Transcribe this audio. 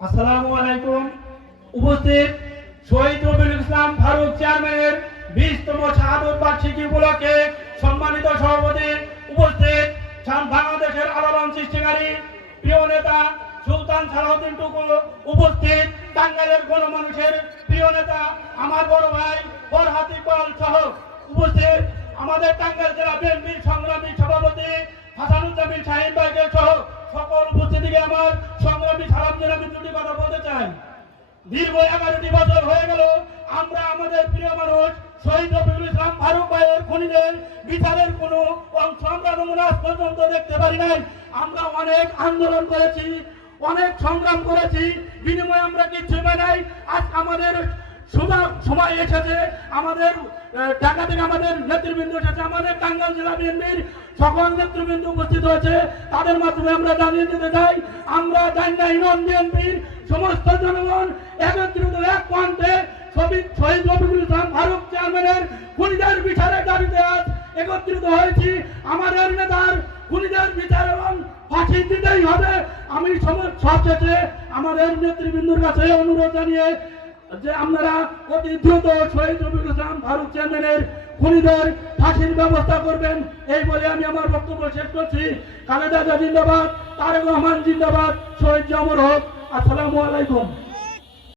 আসসালামু আলাইকুম। উপস্থিত শহীদ রবিউল ইসলাম ফারুক চেয়ারম্যানের বিশতম শাহাদত বার্ষিকী উপলক্ষে সম্মানিত সভাপতি উপস্থিত বাংলাদেশের আলোড়ন সৃষ্টিকারী প্রিয় নেতা সুলতান সালাউদ্দিন টুকু উপস্থিত টাঙ্গাইলের গণমানুষের প্রিয় নেতা আমার বড় ভাই ফরহাদ ইকবাল সহ উপস্থিত আমাদের টাঙ্গাইল জেলা বিএনপির সংগ্রামী সভাপতি সকল উপস্থিতিকে আমার সংগ্রামী সালাম চাই। দীর্ঘ এগারোটি বছর হয়ে গেল, আমরা আমাদের প্রিয় মানুষ শহীদ রফিকুল ইসলাম ফারুক ভাইয়ের খুনিদের বিচারের কোনো অংশ আমরা নমুনা দেখতে পারি নাই। আমরা অনেক আন্দোলন করেছি, অনেক সংগ্রাম করেছি, বিনিময়ে আমরা কিচ্ছু পাই নাই। আজ আমাদের সময় সময় এসেছে। আমাদের ঢাকা থেকে আমাদের নেতৃবৃন্দ এসেছে। আমাদের টাঙ্গাইল জেলা বিএনপির সকল নেতৃবৃন্দ উপস্থিত হয়েছে। তাদের মাধ্যমে আমরা জানিয়ে দিতে চাই, আমরা টাঙ্গাইল ইউনিয়ন বিএনপির সমস্ত জনগণ একত্রিত এক কণ্ঠে শহীদ রফিকুল ইসলাম ফারুক চেয়ারম্যানের খুনিদের বিচারের দাবিতে আজ একত্রিত হয়েছি। আমাদের নেতার খুনিদের বিচার এবং ফাঁসি দিতেই হবে। আমি সবশেষে আমাদের নেতৃবৃন্দুর কাছে অনুরোধ জানিয়ে যে আপনারা অতি দ্রুত শহীদ রবিউল ইসলাম ফারুক চেয়ারম্যানের খুনিদের ফাঁসির ব্যবস্থা করবেন, এই বলে আমি আমার বক্তব্য শেষ করছি। খালেদা জিন্দাবাদ, তারেক রহমান জিন্দাবাদ, শহীদ জামর হক আসসালামু আলাইকুম।